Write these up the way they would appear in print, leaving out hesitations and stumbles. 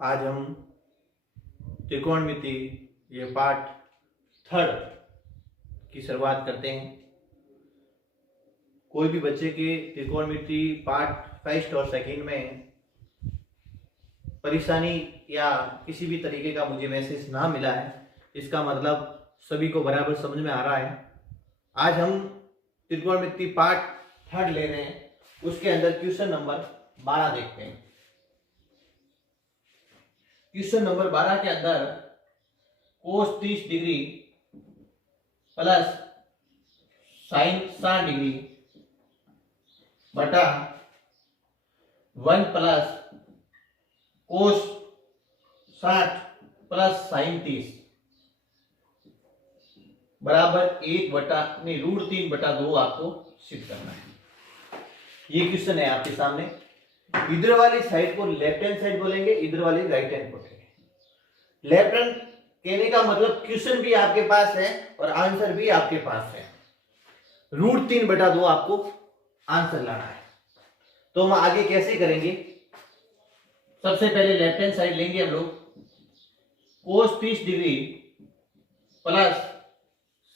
आज हम त्रिकोणमिति ये पार्ट थर्ड की शुरुआत करते हैं। कोई भी बच्चे के त्रिकोणमिति पार्ट फर्स्ट और सेकंड में परेशानी या किसी भी तरीके का मुझे मैसेज ना मिला है, इसका मतलब सभी को बराबर समझ में आ रहा है। आज हम त्रिकोणमिति पार्ट थर्ड ले रहे हैं, उसके अंदर क्वेश्चन नंबर 12 देखते हैं। क्वेश्चन नंबर 12 के अंदर कोस 30 डिग्री प्लस साइन 60 डिग्री बटा 1 प्लस कोस 60 प्लस साइन 30 बराबर 1/√3/2 आपको सिद्ध करना है। ये क्वेश्चन है आपके सामने। इधर वाली साइड को लेफ्ट हैंड साइड बोलेंगे, इधर वाली राइट हैंड बोलेंगे। लेफ्ट हैंड कहने का मतलब क्वेश्चन भी आपके पास है और आंसर भी आपके पास है। √3/2 आपको आंसर लाना है। तो हम आगे कैसे करेंगे? सबसे पहले लेफ्ट हैंड साइड लेंगे हम लोग। कोस 30 डिग्री प्लस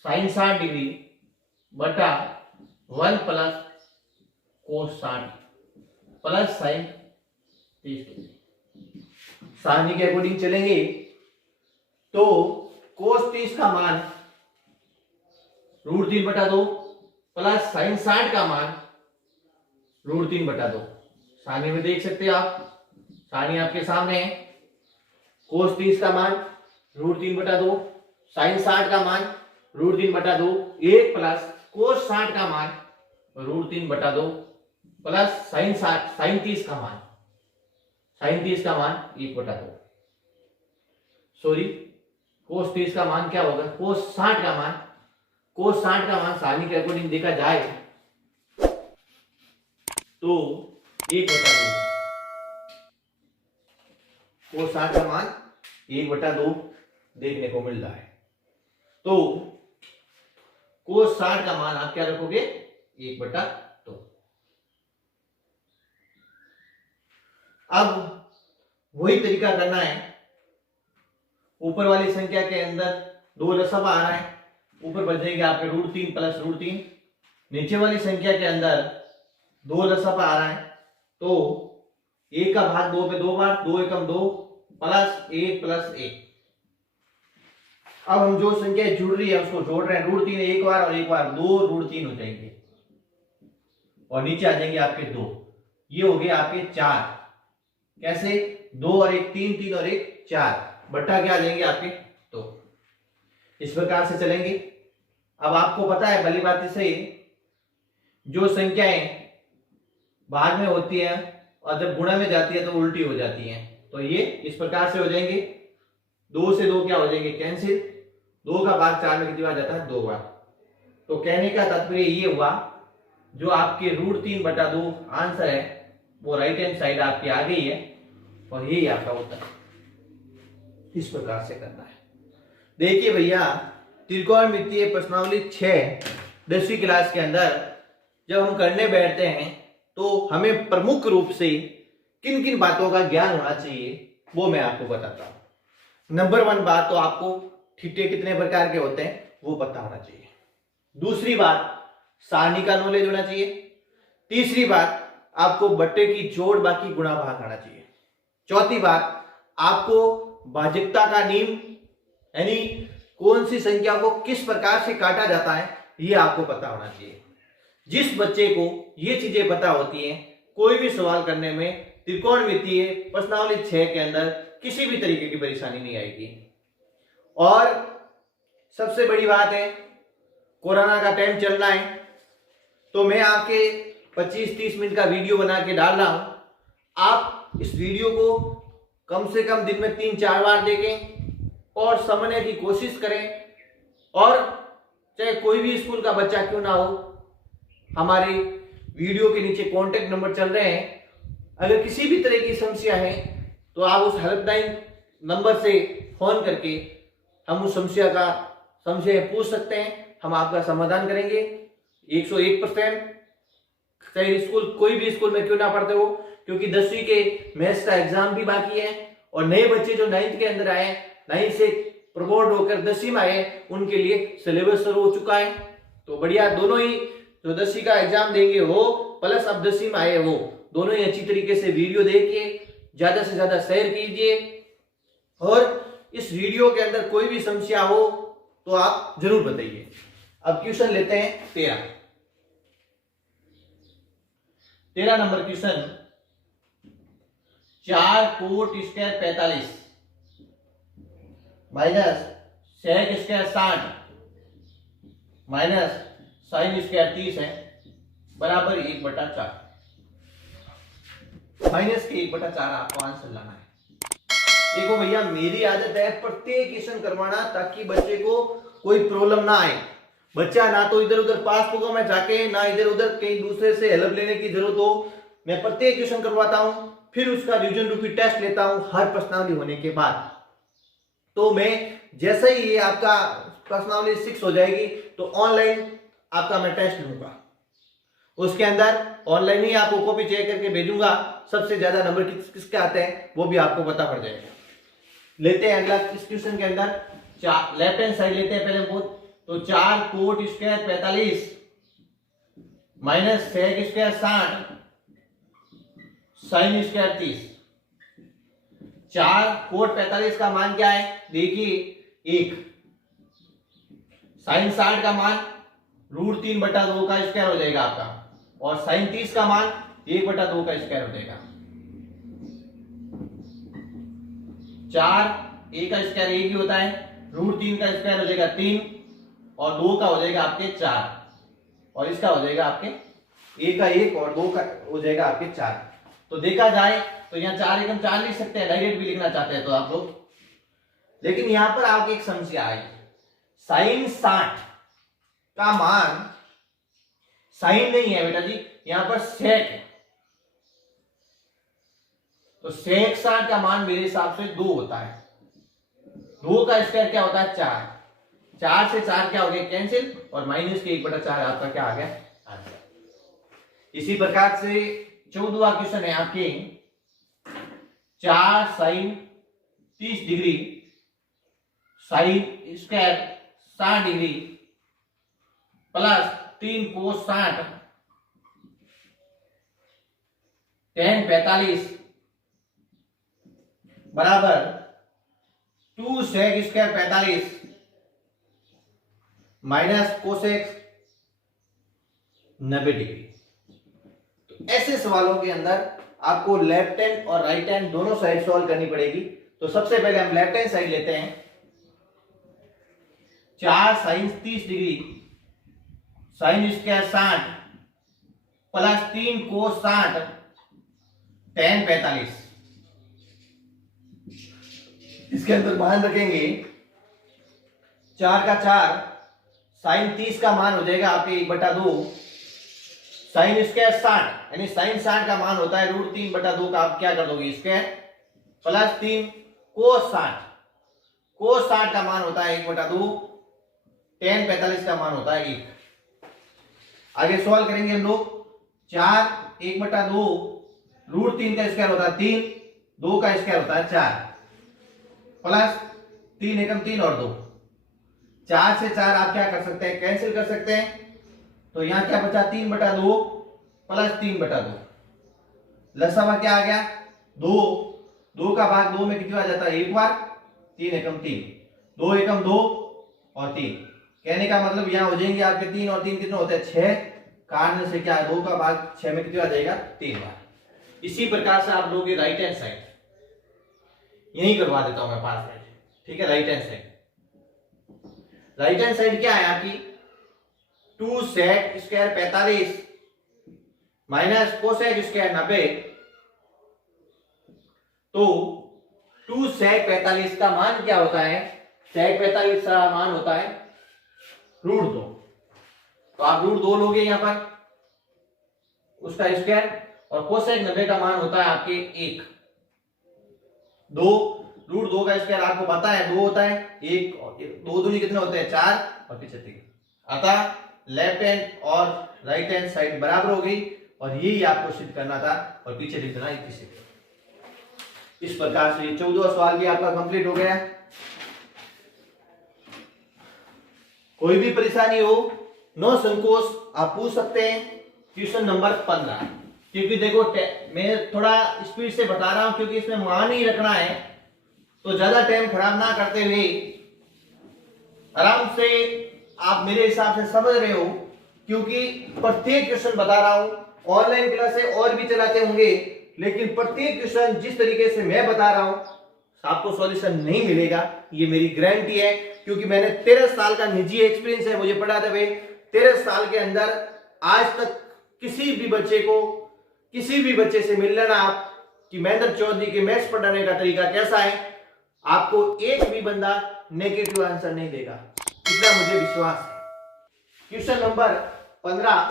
साइन 60 डिग्री बटा 1 plus cos 60 plus sine 30 degree. सारणी के अकॉर्डिंग चलेंगे तो कोस 30 का मान √3/2 प्लस साइन 60 का मान √3/2। सारणी में देख सकते हैं आप, सारणी आपके सामने है। कोस 30 का मान √3/2, साइन 60 का मान √3/2, 1 प्लस कोस 60 का मान √3/2 प्लस साइन 30 का मान 1/2। सॉरी, कोस 30 का मान क्या होगा? कोस 60 का मान सारणी के अकॉर्डिंग देखा जाए तो 1/2। कोस 60 का मान 1/2 देखने को मिल रहा है। तो कोस 60 का मान आप क्या रखोगे? 1/2। अब वही तरीका करना है। ऊपर वाली संख्या के अंदर 2 लसावा आ रहा है, ऊपर बच जाएंगे आपके √3 प्लस √3। नीचे वाली संख्या के अंदर 2 लसावा आ रहा है, तो 1 का भाग 2 पे 2 बार, 2 एकम 2 प्लस 1 प्लस 1। अब हम जो संख्या जुड़ रही है उसको जोड़ रहे हैं। √3 एक बार और एक बार 2 √3 हो जाएंगे और नीचे आ जाएंगे आपके 2। ये हो गए आपके 4। कैसे? 2 और 1 3, 3 और 1 4 बट्टा क्या आ जाएंगे आपके 2। इस प्रकार से चलेंगे। अब आपको पता है भली बात से जो संख्याएं भाग में होती है और जब गुणा में जाती है तो उल्टी हो जाती है। तो ये इस प्रकार से हो जाएंगे। 2 से 2 क्या हो जाएंगे? कैंसिल। 2 का भाग 4 में कितनी बार जाता है? 2 बार। तो कहने का तात्पर्य ये हुआ, जो आपके √3/2 आंसर है वो राइट हैंड साइड आपकी आ गई है और यही आपका उत्तर है। इस प्रकार से करना है। देखिए भैया, त्रिकोणमितीय प्रश्नावली 6 10वीं क्लास के अंदर जब हम करने बैठते हैं तो हमें प्रमुख रूप से किन किन बातों का ज्ञान होना चाहिए वो मैं आपको बताता हूं। नंबर 1 बात तो आपको थीटे कितने प्रकार के होते हैं वो पता होना चाहिए। दूसरी बात, सारणी का नॉलेज होना चाहिए। तीसरी बात, आपको बट्टे की जोड़ बाकी गुणा भाग आना चाहिए। चौथी बात, आपको भाज्यता का नियम यानी कौन सी संख्या को किस प्रकार से काटा जाता है ये आपको पता होना चाहिए। जिस बच्चे को ये चीजें पता होती हैं, कोई भी सवाल करने में त्रिकोणमितीय प्रश्नावली 6 के अंदर किसी भी तरीके की परेशानी नहीं आएगी। और सबसे बड़ी बात है, कोरोना का टाइम चल रहा है तो मैं आपके 25-30 मिनट का वीडियो बना के डाल रहा हूं। आप इस वीडियो को कम से कम दिन में 3-4 बार देखें और समझने की कोशिश करें। और चाहे कोई भी स्कूल का बच्चा क्यों ना हो, हमारे वीडियो के नीचे कॉन्टेक्ट नंबर चल रहे हैं। अगर किसी भी तरह की समस्या है तो आप उस हेल्पलाइन नंबर से फोन करके हम उस समस्या पूछ सकते हैं। हम आपका समाधान करेंगे 101%। चाहे स्कूल कोई भी स्कूल में क्यों ना पढ़ते हो, क्योंकि 10वीं के मैथ्स का एग्जाम भी बाकी है और नए बच्चे जो 9th के अंदर आए, 9th से प्रमोट होकर 10वीं में आए, उनके लिए सिलेबस शुरू हो चुका है। तो बढ़िया, दोनों ही जो 10वीं का एग्जाम देंगे वो प्लस अब 10वीं में आए वो दोनों ही अच्छी तरीके से वीडियो देखिए, ज्यादा से ज्यादा शेयर कीजिए, और इस वीडियो के अंदर कोई भी समस्या हो तो आप जरूर बताइए। अब क्वेश्चन लेते हैं 13 number question. 4 cot square 45 minus sec square 60 minus sine square 30 है बराबर 1/4। माइनस के 1/4 आपको आंसर लाना है। देखो भैया, मेरी आदत है प्रत्येक क्वेश्चन करवाना ताकि बच्चे को कोई प्रॉब्लम ना आए। बच्चा ना तो इधर उधर पास होगा मैं जाके, ना इधर उधर कहीं दूसरे से हेल्प लेने की जरूरत हो। मैं प्रत्येक क्वेश्चन करवाता हूं, फिर उसका रिवीजन रूपी टेस्ट लेता हूं हर प्रश्नावली होने के बाद। तो मैं जैसे ही ये आपका प्रश्नावली 6 हो जाएगी तो ऑनलाइन आपका मैं टेस्ट लूंगा। उसके अंदर ऑनलाइन ही आपको कॉपी चेक करके भेजूंगा, सबसे ज्यादा नंबर किसके आते हैं वो भी आपको पता पड़ जाएगा। लेते हैं अगला इस क्वेश्चन के अंदर, लेफ्ट हैंड साइड लेते हैं पहले बहुत। तो 4 cot square 45 minus sec square 60 sine square 30। 4 cot 45 का मान क्या है? देखिए 1। साइन 60 का मान √3/2 का स्क्वायर हो जाएगा आपका, और साइन 30 का मान 1/2 का स्क्वायर हो जाएगा। 4 a का स्क्वायर 1 ही होता है, √3 का स्क्वायर हो जाएगा 3, और 2 का हो जाएगा आपके 4, और इसका हो जाएगा आपके a का 1 और 2 का हो जाएगा आपके 4। तो देखा जाए तो यहाँ 4 एकम 4 लिख सकते हैं, डायरेक्ट भी लिखना चाहते हैं तो आप लोग। लेकिन यहां पर आपकी एक समस्या आई, साइन 60 का मान साइन नहीं है बेटा जी, यहां पर सेक है। तो सेक 60 का मान मेरे हिसाब से 2 होता है। 2 का स्क्वायर क्या होता है? 4। 4 से 4 क्या हो गया? कैंसिल, और माइनस के 1/4 आपका क्या आ गया? आंसर। इसी प्रकार से 14वां क्वेश्चन है आपके, 4 sine 30 degree sine square 60 degree plus 3 cos 60 tan 45 बराबर 2 sec square 45 minus cosec 90 degree. तो ऐसे सवालों के अंदर आपको लेफ्ट हैंड और राइट हैंड दोनों साइड सॉल्व करनी पड़ेगी। तो सबसे पहले हम लेफ्ट हैंड साइड लेते हैं। 4 sine 30 degree sine square 60 plus 3 cos 60 tan 45। इसके अंदर मान रखेंगे 4 का 4, साइन 30 का मान हो जाएगा आपके 1/2, साइन स्क्वायर 60 यानी साइन 60 का मान होता है √3/2 का, आप क्या कर दोगे स्क्वायर, प्लस 3 कोस 60, कोस 60 का मान होता है 1/2, tan 45 का मान होता है 1। आगे सॉल्व करेंगे हम लोग। 4 1/2 √3 का स्क्वायर होता है 3, 2 का स्क्वायर होता है 4, प्लस 3 एकम 3 और 2। 4 से 4 आप क्या कर सकते हैं? कैंसिल कर सकते हैं। तो यहां क्या बचा? 3/2 प्लस 3/2, लसावा क्या आ गया? 2। 2 का भाग 2 में कितना आ जाता है? 1 बार। 3 एकम 3, 2 एकम 2 और 3। कहने का मतलब यहां हो जाएंगे आपके 3 और 3 कितने होते हैं? 6। कारण से क्या है? 2 का भाग 6 में कितना आ जाएगा? 3 बार। इसी प्रकार से आप लोग राइट हैंड साइड यही करवा देता हूं मैं 5 मिनट, ठीक है। Right hand side, right hand side क्या है आपकी? 2 sec square 45 minus cosec square 90। तो 2 सेक 45 का मान क्या होता है? सेक 45 का मान होता है √2। तो आप √2 लोगे यहां पर उसका स्क्वायर, और कोसेक 90 का मान होता है आपके 1। 2 √2 का स्क्वायर आपको पता है 2 होता है, 1 2 दूनी कितने होते हैं? 4 और पीछे 3। अतः लेफ्ट हैंड और राइट हैंड साइड बराबर हो गई, और यही आपको सिद्ध करना था, और पीछे लिख देना इतनी। इस प्रकार से 14वां सवाल भी आपका कंप्लीट हो गया। कोई भी परेशानी हो नो संकोच आप पूछ सकते हैं। क्वेश्चन नंबर 15, क्योंकि देखो मैं थोड़ा स्पीड से बता रहा हूं क्योंकि इसमें मान ही रखना है, तो ज्यादा टाइम खराब ना करते हुए आराम से आप मेरे हिसाब से समझ रहे हो, क्योंकि प्रत्येक क्वेश्चन बता रहा हूं। ऑनलाइन क्लासेस और भी चलाते होंगे, लेकिन प्रत्येक क्वेश्चन जिस तरीके से मैं बता रहा हूं आपको सॉल्यूशन नहीं मिलेगा, ये मेरी गारंटी है। क्योंकि मैंने 13 साल का निजी एक्सपीरियंस है मुझे पढ़ाते हुए। 13 साल के अंदर आज तक किसी भी बच्चे से मिल लेना आप कि महेंद्र चौधरी के मैथ्स पढ़ाने का तरीका कैसा है, आपको एक भी बंदा नेगेटिव आंसर नहीं देगा, इतना मुझे विश्वास है। Question number 15,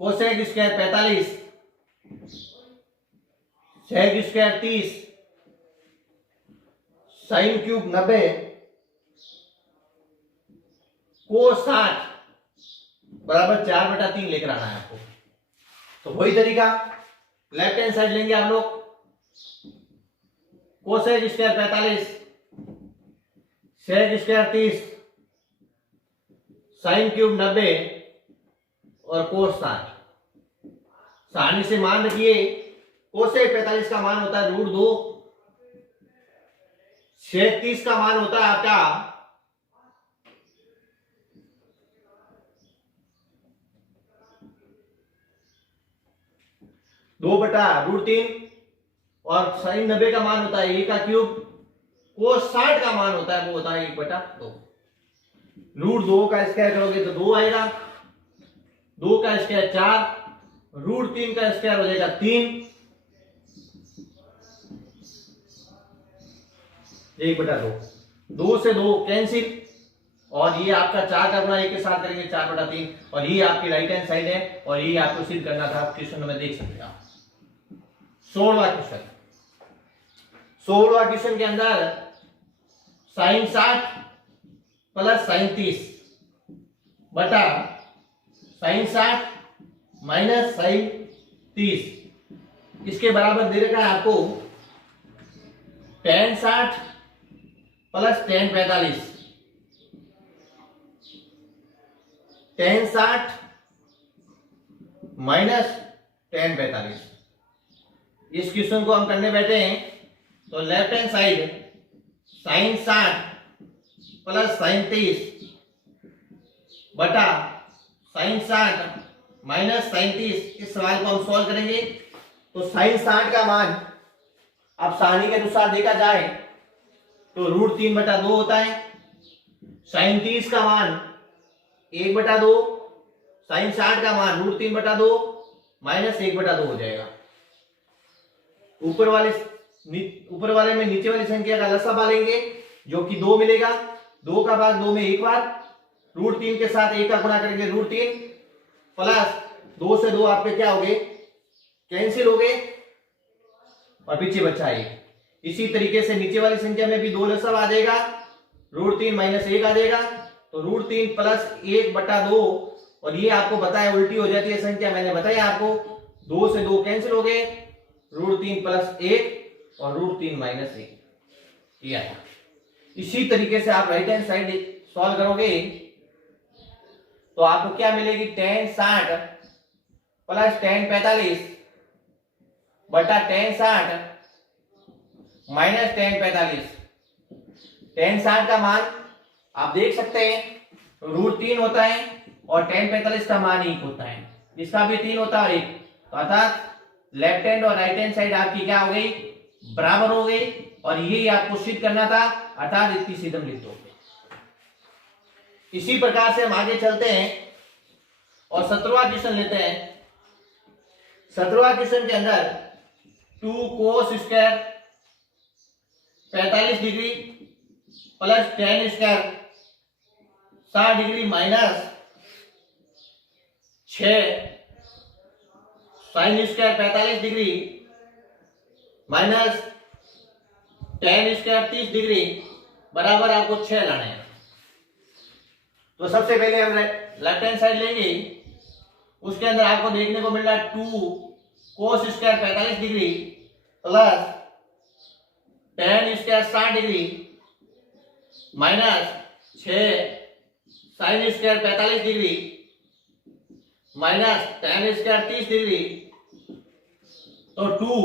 cosec square 45, sec square 30, sine cube 90, cos 60 बराबर 4/3 लेकर आना है आपको। तो वही तरीका लेफ्ट हैंड साइड लेंगे आप लोग। Cosec square 45, sec square 30, sine cube 90 और कोस 60। सारणी से मान रखिए कोसेक 45 का मान होता है √2, सेक 30 का मान होता है आपका 2/√3 और साइन 90 का मान होता है 1 का क्यूब, कोस 60 का मान होता है वो होता है 1/2। √2 का स्क्वायर करोगे तो 2 आएगा, 2 का स्क्वायर 4, √3 का स्क्वायर हो जाएगा 3, 1/2। 2 से 2 कैंसिल, और ये आपका 4 का गुणा 1 के साथ करेंगे 4/3, और ये आपकी राइट हैंड साइड है, और ये आपको सिद्ध करना था। क्वेश्चन में देख सकते हैं आप 16वां क्वेश्चन। 16वां क्वेश्चन के अंदर साइन 60 प्लस साइन 30 बटा साइन 60 माइनस साइन 30, इसके बराबर दे रखा है आपको tan 60 plus tan 45, tan 60 minus tan 45। इस क्वेश्चन को हम करने बैठे हैं तो left hand side sine 60 plus sine 30 बटा साइन 60 माइनस साइन 30, इस सवाल को हम सॉल्व करेंगे। तो साइन 60 का मान अब सारणी के अनुसार देखा जाए तो √3/2 होता है। साइन 30 का मान 1/2, साइन 60 का मान √3/2 माइनस 1/2 हो जाएगा। ऊपर वाले में नीचे वाली संख्या का लसाअ लेंगे जो कि 2 मिलेगा। 2 का भाग 2 में एक बार, √3 के साथ 1 का गुणा करेंगे √3 प्लस 2 से 2 आपके क्या हो गए कैंसिल हो गए, और पीछे बचा 1। इसी तरीके से नीचे वाली संख्या में भी 2 लसाअ आ जाएगा, √3 माइनस 1 आ जाएगा, तो √3 प्लस 1/2, और ये आपको बताया उल्टी हो जाती है संख्या, मैंने बताया आपको। 2 से 2 कैंसिल हो गए, √3 प्लस 1 और √3 माइनस 1 ये आया। इसी तरीके से आप राइट हैंड साइड सॉल्व करोगे तो आपको क्या मिलेगी, tan 60 प्लस tan 45 बटा tan 60 माइनस tan 45। tan 60 का मान आप देख सकते हैं √3 होता है और tan 45 का मान 1 होता है, इसका भी 3 होता है और 1, तो अर्थात लेफ्ट हैंड और राइट हैंड साइड आपकी क्या हो गई बराबर हो गई, और यही आपको सिद्ध करना था, अर्थात इतनी सीधम लिख दो। इसी प्रकार से हम आगे चलते हैं और 17वां क्वेश्चन लेते हैं। 17वां क्वेश्चन के अंदर 2 cos square 45 degree plus tan square 60 degree minus 6 sine square 45 degree minus tan square 30 degree बराबर आपको 6 लाने हैं। तो सबसे पहले हम लेफ्ट हैंड साइड लेंगे, उसके अंदर आपको देखने को मिल रहा है 2 cos square 45 degree plus ten square 60 degree minus 6 sine square 45 degree minus ten square 30 degree. तो 2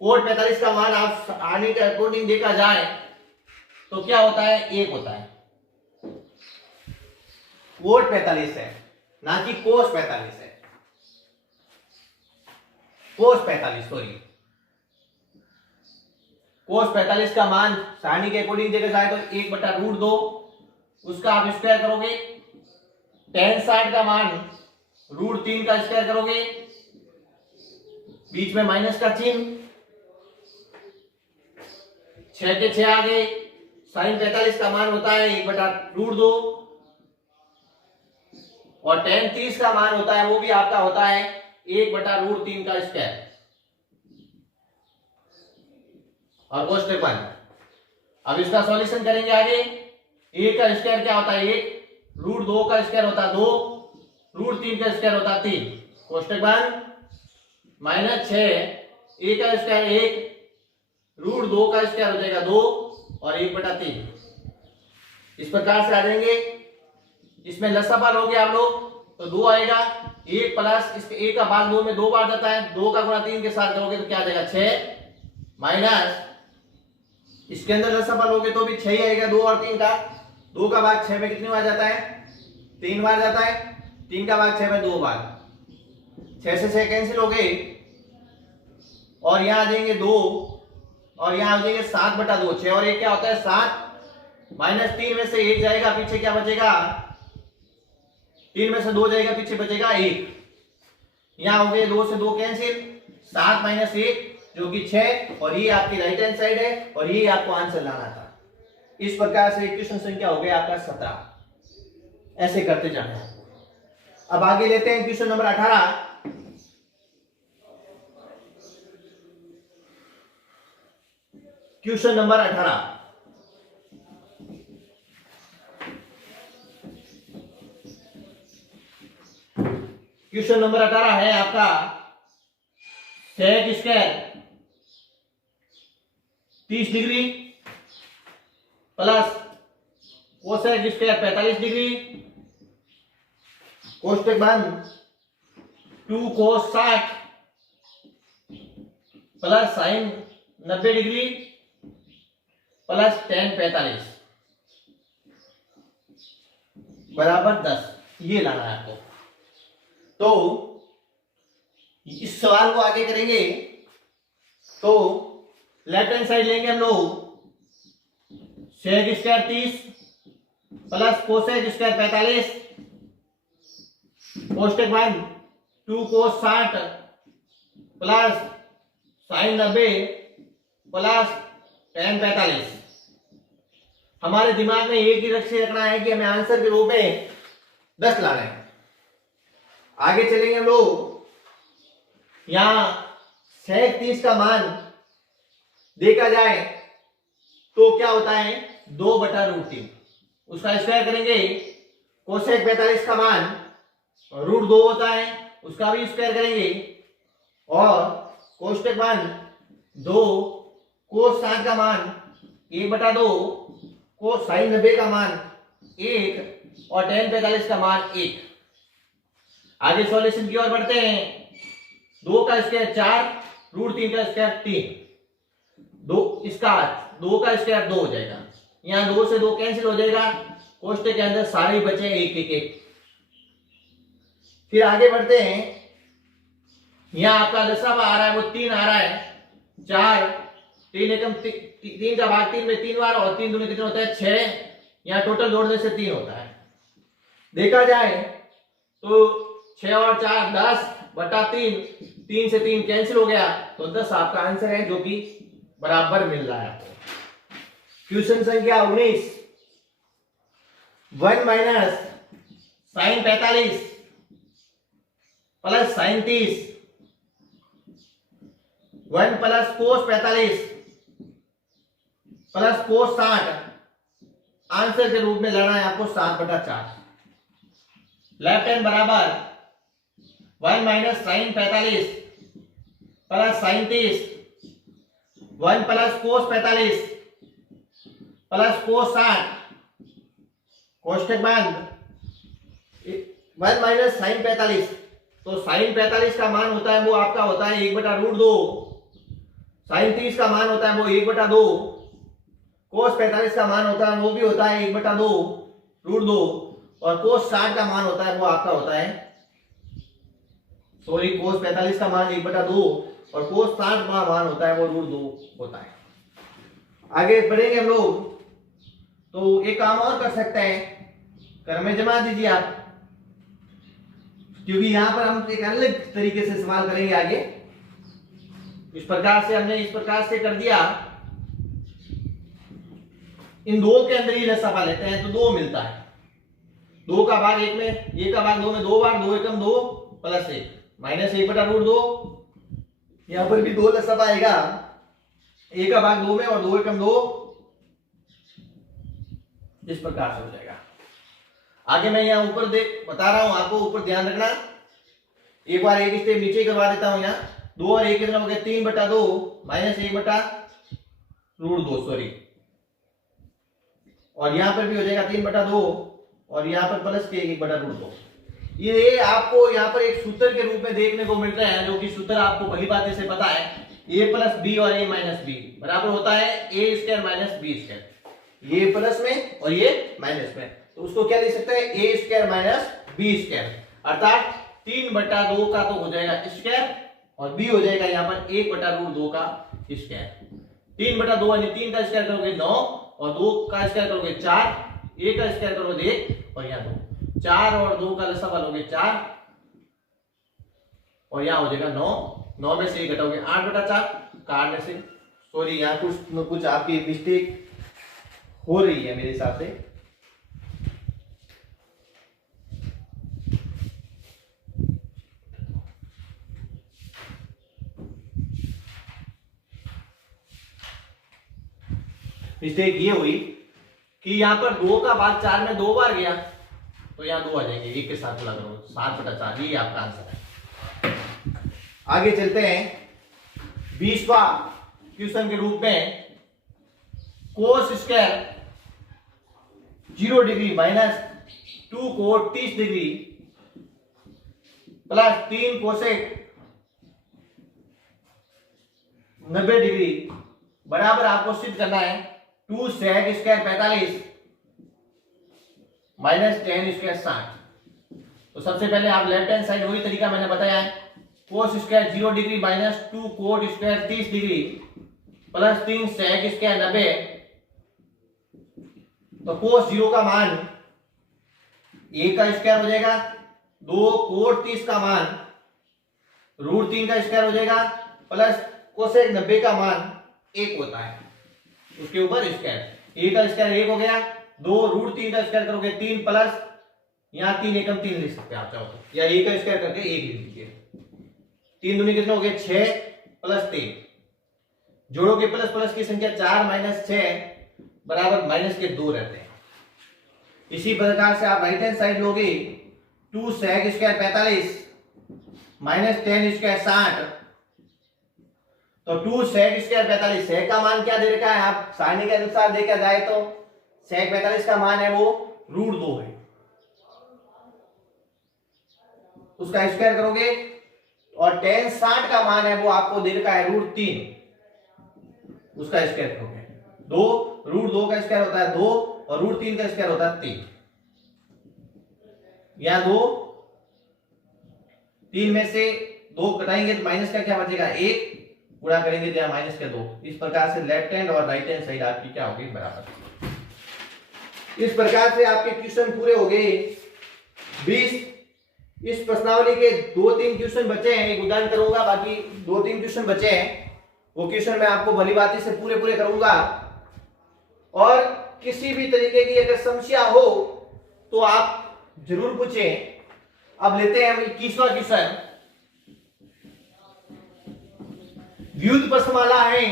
कोट 45 का मान आप आने के अकॉर्डिंग देखा जाए तो क्या होता है, 1 होता है। कोट 45 है ना कि कोस 45 है, कोस 45 सॉरी, कोस 45 का मान सारणी के अकॉर्डिंग देखा जाए तो 1/√2, उसका आप स्क्वायर करोगे। टेन 60 का मान √3 का स्क्वायर करोगे, बीच में माइनस का चिन्ह, 6 के 6 आ गए। साइन 45 का मान होता है 1/√2 और टेन 30 का मान होता है वो भी आपका होता है 1/√3 का स्क्वायर। और क्वेश्चन 1, अब इसका सॉल्यूशन करेंगे आगे। a का स्क्वायर क्या होता है 1, √2 का स्क्वायर होता है 2, √3 का स्क्वायर होता है 3। क्वेश्चन 1 माइनस 6 a का स्क्वायर 1, √2 का स्क्वायर हो जाएगा 2 और 1/3। इस प्रकार से आ जाएंगे। इसमें लसापा लोगे आप लोग तो 2 आएगा, 1 प्लस इसके 1 का भाग 2 में 2 बार जाता है, 2 का गुणा 3 के साथ करोगे तो क्या आ जाएगा 6 माइनस इसके अंदर लसापा लोगे तो भी 6 ही आएगा, 2 और 3 का। 2 का भाग 6 में कितनी बार जाता है, 3 बार जाता है। 3 का भाग 6 में 2 बार, 6 से 6 कैंसिल हो गए और यहाँ आ जाएंगे 2 और यहाँ आ जाएंगे 7/2। 6 और 1 क्या होता है 7 माइनस 3 में से 1 जाएगा, पीछे क्या बचेगा, 3 में से 2 जाएगा, पीछे बचेगा 1। यहाँ हो गए 2 से 2 कैंसिल, 7 माइनस 1 जो कि 6 और ये आपकी राइट हैंड साइड है और ये आपको आंसर लाना था। इस प्रकार से क्वेश्चन संख्या हो गया आपका 17। ऐसे करते जाना है। अब आगे लेते हैं question number 18। Question number 18, question number 18 है आपका sec square 30 degree plus cosec square 45 degree, कोष्टक बंद 2 cos 60 plus sine 90 degree plus tan 45 बराबर 10। ये लाना है आपको। तो इस सवाल को आगे करेंगे तो लेफ्ट हैंड साइड लेंगे हम लोग, sec square 30 plus cosec square 45, कोष्टक बंद 2 cos 60 plus sine 90 plus tan 45। हमारे दिमाग में एक ही लक्ष्य रखना है कि हमें आंसर के रूप में 10 लाना है। आगे चलेंगे हम लोग। यहां सेक 30 का मान देखा जाए तो क्या होता है 2/√3, उसका स्क्वायर करेंगे। कोसेक 45 का मान √2 होता है, उसका भी स्क्वायर करेंगे। और कोष्टक बंद 2 कोस 60 का मान 1/2, कोस साइन 90 का मान 1 और tan 45 का मान 1। आगे सॉल्यूशन की ओर बढ़ते हैं। 2 का स्क्वायर 4, √3 का स्क्वायर 3, 2 इसका 2 का स्क्वायर 2 हो जाएगा। यहाँ 2 से 2 कैंसिल हो जाएगा, कोष्टक के अंदर सारे बचे 1। फिर आगे बढ़ते हैं। यहाँ आपका दशमलव आ रहा है वो 3 आ रहा है, 4 3 एकम 3 का भाग 3 में 3 बार और 3 दूनी कितना होता है 6। यहाँ टोटल जोड़ने से 3 होता है। देखा जाए तो 6 और 4 10/3, 3 से 3 कैंसिल हो गया तो 10 आपका आंसर है जो कि बराबर मिल रहा है आपको। क्वेश्चन संख्या 19, 1 minus sine 45 plus sine 30, 1 plus cos 45 plus cos 60 answer के रूप में लेना है आपको 7/4। लेफ्ट हैंड बराबर 1 minus sine 45 plus sine 30, 1 plus cos 45 plus cos 60, कोष्टक बंद, 1 माइनस साइन 45। तो साइन 45 का मान होता है वो आपका होता है 1/√2, साइन 30 का मान होता है वो 1/2, कोस 45 का मान होता है वो भी होता है 1/2√2, और कोस 60 का मान होता है वो आपका होता है, सॉरी, कोस 45 का मान 1/2 और कोस 60 का मान होता है वो √2 होता है। आगे बढ़ेंगे हम लोग, तो एक काम और कर सकते हैं, क्रम जमा दीजिए आप, क्योंकि यहां पर हम एक अलग तरीके से सवाल करेंगे आगे। इस प्रकार से हमने इस प्रकार से कर दिया, इन दो के अंदर ही लसापा लेते हैं तो 2 मिलता है, 2 का भाग 1 में, 1 का भाग 2 में 2 बार, 2 एकम 2 प्लस 1 माइनस 1/√2, यहां पर भी 2 लसापा आएगा, 1 का भाग 2 में और 2 एकम 2, इस प्रकार से हो जाएगा। आगे मैं यहाँ ऊपर देख बता रहा हूं आपको, ऊपर ध्यान रखना, एक बार एक स्टेप नीचे करवा देता हूं। यहाँ 2 और 1 कितना हो गया, 3/2 माइनस 1/√2, सॉरी, और यहां पर भी हो जाएगा 3/2 और यहां पर प्लस के 1/√2। ये आपको यहाँ पर एक सूत्र के रूप में देखने को मिल रहा है, जो कि सूत्र आपको भली बातें से पता है, a प्लस बी और a माइनस बी बराबर होता है a² माइनस b², ये प्लस में और ये माइनस में, तो उसको क्या लिख सकते हैं, a² माइनस b², अर्थात 3/2 का तो हो जाएगा स्क्वायर और b हो जाएगा यहाँ पर 1/√2 का स्क्वायर। 3/2 यानी 3 का स्क्वायर करोगे 9 और 2 का स्क्वायर करोगे 4, 1 का स्क्वायर करोगे 1 और यहाँ 2, 4 और 2 का लसागु लोगे 4 और यहाँ हो जाएगा 9, 9 में से 1 घटाओगे 8/4, काटने से, सॉरी यहाँ कुछ आपकी मिस्टेक हो रही है मेरे हिसाब से, मिस्टेक ये हुई कि यहाँ पर 2 का भाग 4 में 2 बार गया, तो यहाँ 2 आ जाएंगे, 1 के साथ गुणा करो, 7/4, ये आपका आंसर है। आगे चलते हैं 20वां क्वेश्चन के रूप में, cos square 0 degree minus 2 cot 30 degree plus 3 cosec 90 degree बराबर आपको सिद्ध करना है 2 सेक स्क्वायर 45 माइनस 10 स्क्वायर 60। तो सबसे पहले आप लेफ्ट हैंड साइड वही तरीका मैंने बताया है, cos square 0 degree minus 2 cot square 30 degree plus 3 sec square 90, तो कोस 0 का मान 1 का स्क्वायर हो जाएगा, 2 कोट 30 का मान √3 का स्क्वायर हो जाएगा, प्लस कोसेक 90 का मान 1 होता है, उसके ऊपर स्क्वायर, 1 का स्क्वायर 1 हो गया, 2 √3 का स्क्वायर करोगे 3 प्लस यहाँ 3 एकम 3 लिख सकते हैं आप चाहो तो, या 1 का स्क्वायर करके 1 लिख लीजिए, 3 दूनी कितने हो गए 6 प्लस 3, जोड़ोगे प्लस प्लस की संख्या 4 माइनस 6 बराबर माइनस के 2 रहते हैं। इसी प्रकार से आप राइट हैंड साइड लोगे 2 सेक स्क्वायर 45 माइनस 10 स्क्वायर 60, तो 2 सेक स्क्वायर 45, सेक का मान क्या दे रखा है, आप सारणी के अनुसार देखा जाए तो सेक 45 का मान है वो √2 है, उसका स्क्वायर करोगे, और 10 60 का मान है वो आपको दे रखा है √3, उसका स्क्वायर करोगे, 2 √2 का स्क्वायर होता है 2 और √3 का स्क्वायर होता है 3, यहां 2, 3 में से 2 घटाएंगे तो माइनस का क्या बचेगा 1, गुणा करेंगे तो माइनस का 2, इस प्रकार से लेफ्ट हैंड और राइट हैंड साइड आपकी क्या होगी बराबर। इस प्रकार से आपके क्वेश्चन पूरे हो गए 20। इस प्रश्नावली के 2-3 क्वेश्चन बचे हैं, एक उदाहरण करूंगा, बाकी 2-3 क्वेश्चन बचे हैं, वो क्वेश्चन मैं आपको भली बात से पूरे करूंगा, और किसी भी तरीके की अगर समस्या हो तो आप जरूर पूछें। अब लेते हैं हम 21वां क्वेश्चन, व्युत्पन्न प्रश्नमाला है,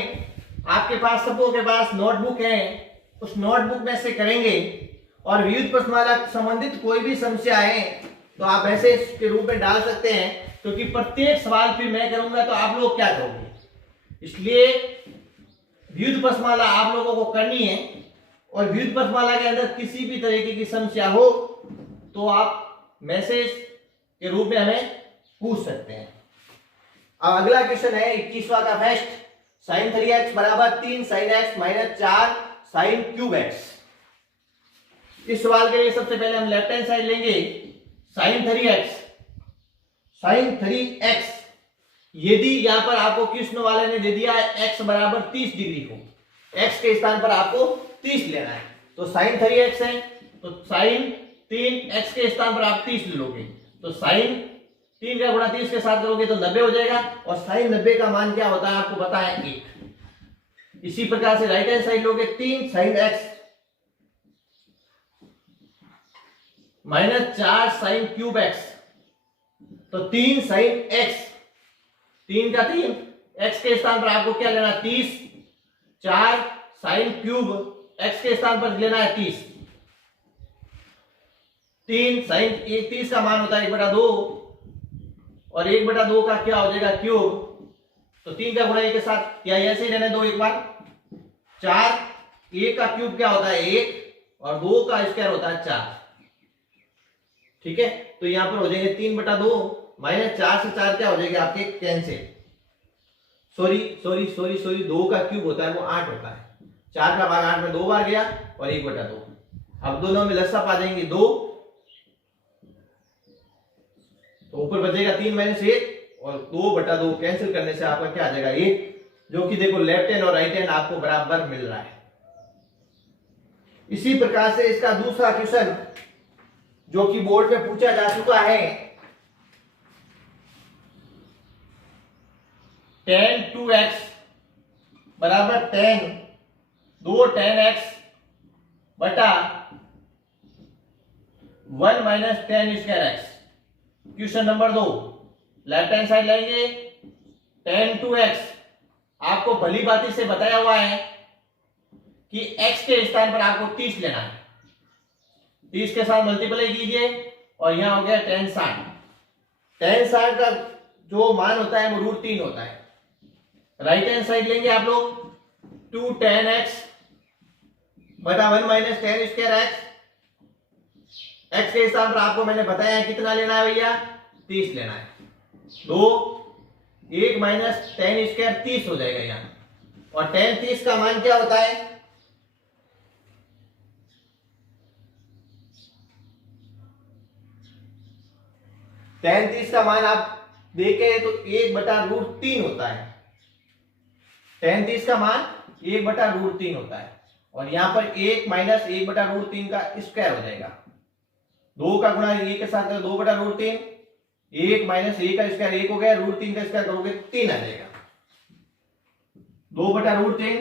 आपके पास सबों के पास नोटबुक है, उस नोटबुक में से करेंगे, और व्युत्पन्न प्रश्नमाला संबंधित कोई भी समस्या है तो आप ऐसे के रूप में डाल सकते हैं क्योंकि प्रत्येक सवाल फिर मैं करूंगा तो आप लोग क्या करोगे, इसलिए व्युत्पत्तिमाला आप लोगों को करनी है। और व्युत्पत्तिमाला के अंदर किसी भी तरीके की समस्या हो तो आप मैसेज के रूप में हमें पूछ सकते हैं। अब अगला क्वेश्चन है 21वां का फर्स्ट, sin 3x बराबर 3 sin x minus 4 sin cube x। इस सवाल के लिए सबसे पहले हम लेफ्ट हैंड साइड लेंगे। sin 3x यदि यहां पर आपको कृष्ण वाले ने दे दिया है x बराबर 30 डिग्री को, x के स्थान पर आपको 30 लेना है, तो sin 3x है तो sin 3x के स्थान पर आप 30 ले लोगे, तो sin 3 का गुणा 30 के साथ करोगे तो 90 हो जाएगा, और sin 90 का मान क्या होता है आपको पता है 1। इसी प्रकार से राइट हैंड साइड लोगे 3 sin x minus 4 sin cube x, तो 3 sin x, 3 का 3, x के स्थान पर आपको क्या लेना 30, 4 sin क्यूब x के स्थान पर लेना है 30, 3 sin 30 का मान होता है 1/2, और 1/2 का क्या हो जाएगा क्यूब, तो 3 का गुणा 1 के साथ या ऐसे ही रहने दो एक बार, 4, 1 का क्यूब क्या होता है 1, और 2 का स्क्वायर होता है 4। ठीक है, तो यहां पर हो जाएंगे 3/2 माइनस 4 से 4 क्या हो जाएगा आपके कैंसिल, सॉरी 2 का क्यूब होता है वो 8 होता है, 4 का भाग 8 में 2 बार गया और 1/2। अब दोनों में लसाप आ जाएंगे 2, तो ऊपर बचेगा 3 माइनस 1 और 2/2 कैंसिल करने से आपका क्या आ जाएगा 1, जो कि देखो लेफ्ट हैंड और राइट हैंड आपको बराबर मिल रहा है। इसी प्रकार से इसका दूसरा क्वेश्चन जो कि बोर्ड में पूछा जा चुका है, tan 2x बराबर 2 tan x बटा 1 minus tan square x। Question number 2, left hand side लेंगे, tan 2x आपको भली बाती से बताया हुआ है कि x के स्थान पर आपको 30 लेना है, 30 के साथ मल्टीप्लाई कीजिए और यहां हो गया tan 60। tan 60 का जो मान होता है वो √3 होता है। राइट हैंड साइड लेंगे आप लोग 2 tan x बटा 1 minus tan square x। x के स्थान पर आपको मैंने बताया है कितना लेना है भैया 30 लेना है, 1 माइनस tan स्क्वायर 30 हो जाएगा यहाँ, और tan 30 का मान क्या होता है tan 30 का मान आप देखें तो 1/√3 होता है, tan 30 का मान 1/√3 होता है, और यहां पर 1 माइनस 1/√3 का स्क्वायर हो जाएगा, 2 का गुणा 1 के साथ 2/√3, 1 माइनस 1 का स्क्वायर 1 हो गया, √3 का स्क्वायर करोगे 3 आ जाएगा, 2/√3।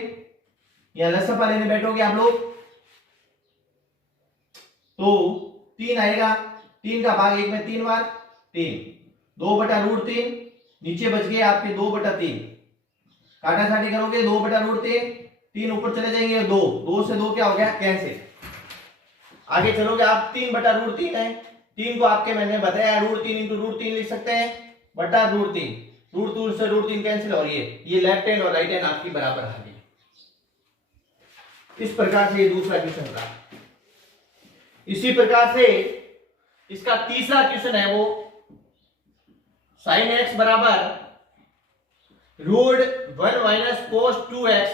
यहां लसपा लेने बैठोगे आप लोग तो 3 आएगा, 3 का भाग 1 में 3 बार 3, 2/√3 नीचे बच गए आपके 2/3, काटा छाटी करोगे 2/√3, 3 ऊपर चले जाएंगे 2 से 2 क्या हो गया कैंसिल। आगे चलोगे आप 3/√3 है, 3 को आपके मैंने बताया √3 इंटू √3 लिख सकते हैं बटा √3, √2 से √3 कैंसिल, और ये लेफ्ट हैंड और राइट हैंड आपकी बराबर आ गई। इस प्रकार से ये दूसरा क्वेश्चन था। इसी प्रकार से इसका तीसरा क्वेश्चन है वो sin x बराबर √1 माइनस cos 2x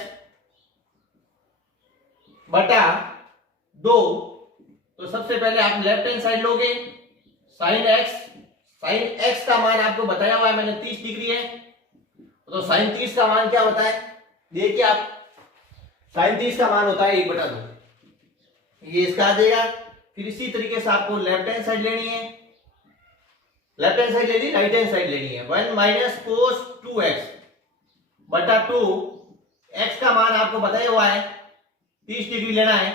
बटा 2। तो सबसे पहले आप लेफ्ट हैंड साइड लोगे, sin x का मान आपको बताया हुआ है मैंने 30 डिग्री है, तो sin 30 का मान क्या होता है देखिए आप, sin 30 का मान होता है 1/2, ये इसका आ जाएगा। फिर इसी तरीके से आपको लेफ्ट हैंड साइड लेनी है, लेफ्ट हैंड साइड लेनी, राइट हैंड साइड लेनी है, 1 माइनस cos 2x बटा 2, x का मान आपको बताया हुआ है 30 डिग्री लेना है,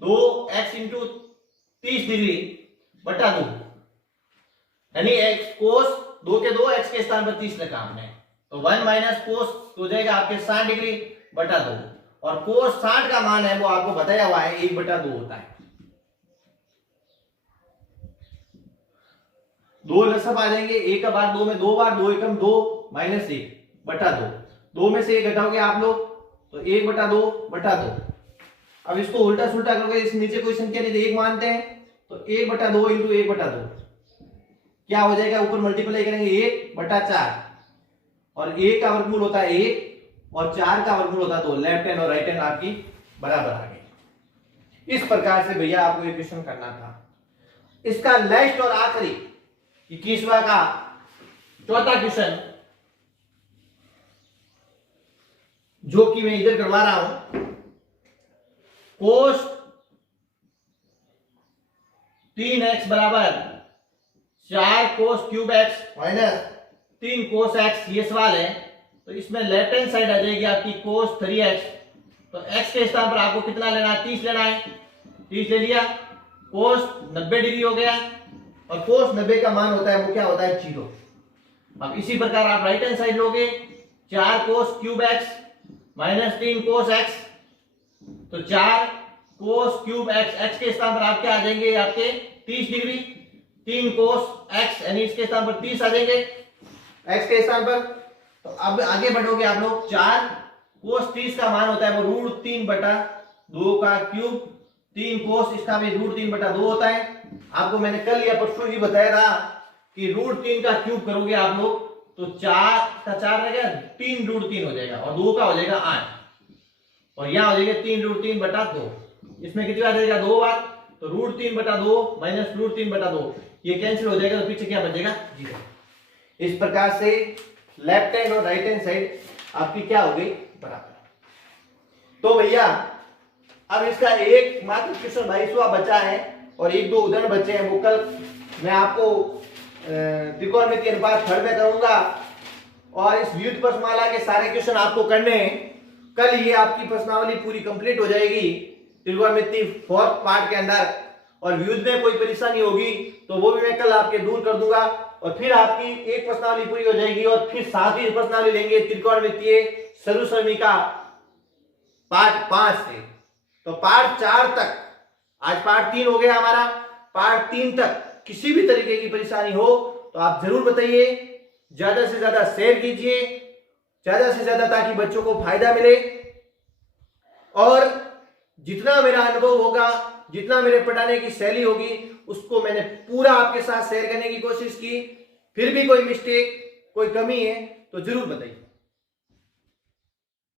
2x इंटू 30 डिग्री बटा 2, यानी x cos 2 के 2 x के स्थान पर 30 रखा आपने, तो 1 माइनस cos हो जाएगा आपके 60 डिग्री बटा 2, और cos 60 का मान है वो आपको बताया हुआ है 1/2 होता है। दो लसब आ जाएंगे, एक का बार दो में दो बार, दो एकम दो माइनस एक बटा दो, दो में से एक घटाओगे आप लोग तो एक बटा दो बटा दो। अब इसको उल्टा सुल्टा करोगे, इस नीचे कोई संख्या नहीं तो एक मानते हैं, तो एक बटा दो इंटू एक बटा दो क्या हो जाएगा, ऊपर मल्टीप्लाई करेंगे एक बटा चार, और एक का वर्गमूल होता है एक और चार का वर्गमूल होता है दो, लेफ्ट हैंड और राइट हैंड आपकी बराबर आ गई। इस प्रकार से भैया आपको ये क्वेश्चन करना था। इसका लास्ट और आखिरी 21वां का चौथा क्वेश्चन जो कि मैं इधर करवा रहा हूं, कोस 3x बराबर 4 कोस क्यूब x माइनस 3 कोस x ये सवाल है। तो इसमें लेफ्ट हैंड साइड आ जाएगी आपकी कोस 3x, तो x के स्थान पर आपको कितना लेना है, 30 लेना है, 30 ले लिया, कोस 90 डिग्री हो गया, और कोस 90 का मान होता है वो क्या होता है 0। अब इसी प्रकार आप राइट हैंड साइड लोगे 4 कोस क्यूब x माइनस 3 कोस x, तो 4 कोस क्यूब x के स्थान पर आप क्या आ जाएंगे आपके 30 डिग्री, 3 कोस x यानी इसके स्थान पर 30 आ जाएंगे x के स्थान पर। तो अब आगे बढ़ोगे आप लोग, 4 कोस 30 का मान होता है वो रूट 3 बटा 2 का क्यूब, 3 कोस इसका भी रूट 3 बटा 2 होता है। आपको मैंने कल या परसों ही बताया था कि रूट 3 का क्यूब करोगे आप लोग तो 4 का 4 रहेगा, 3 रूट 3 हो जाएगा, और 2 का हो जाएगा 8, और यहाँ हो जाएगा 3 रूट 3 बटा 2। इसमें कितनी बार जाएगा 2 बार, तो रूट 3 बटा 2 माइनस रूट 3 बटा 2 ये कैंसिल हो जाएगा, तो पीछे क्या बचेगा 0। इस प्रकार से लेफ्ट हैंड और राइट हैंड साइड आपकी क्या हो गई बराबर। तो भैया अब इसका एक मात्र क्वेश्चन 22वां बचा है और एक दो उदाहरण बचे हैं, वो कल मैं आपको त्रिकोणमितीय अनुपात थर्ड में करूंगा, और इस व्युत्पन्न प्रश्नमाला के सारे क्वेश्चन आपको करने हैं। कल ये आपकी प्रश्नावली पूरी कंप्लीट हो जाएगी त्रिकोणमितीय फोर्थ पार्ट के अंदर, और व्युत्पन्न में कोई परेशानी होगी तो वो भी मैं कल आपके दूर कर दूंगा, और फिर आपकी एक प्रश्नावली पूरी हो जाएगी, और फिर साथ ही प्रश्नावली लेंगे त्रिकोणमितीय सरलसरमीका पार्ट 5 से। तो पार्ट 4 तक, आज पार्ट 3 हो गया हमारा, पार्ट 3 तक किसी भी तरीके की परेशानी हो तो आप जरूर बताइए, ज्यादा से ज्यादा शेयर कीजिए, ज्यादा से ज्यादा, ताकि बच्चों को फायदा मिले। और जितना मेरा अनुभव होगा, जितना मेरे पढ़ाने की शैली होगी, उसको मैंने पूरा आपके साथ शेयर करने की कोशिश की। फिर भी कोई मिस्टेक, कोई कमी है तो जरूर बताइए।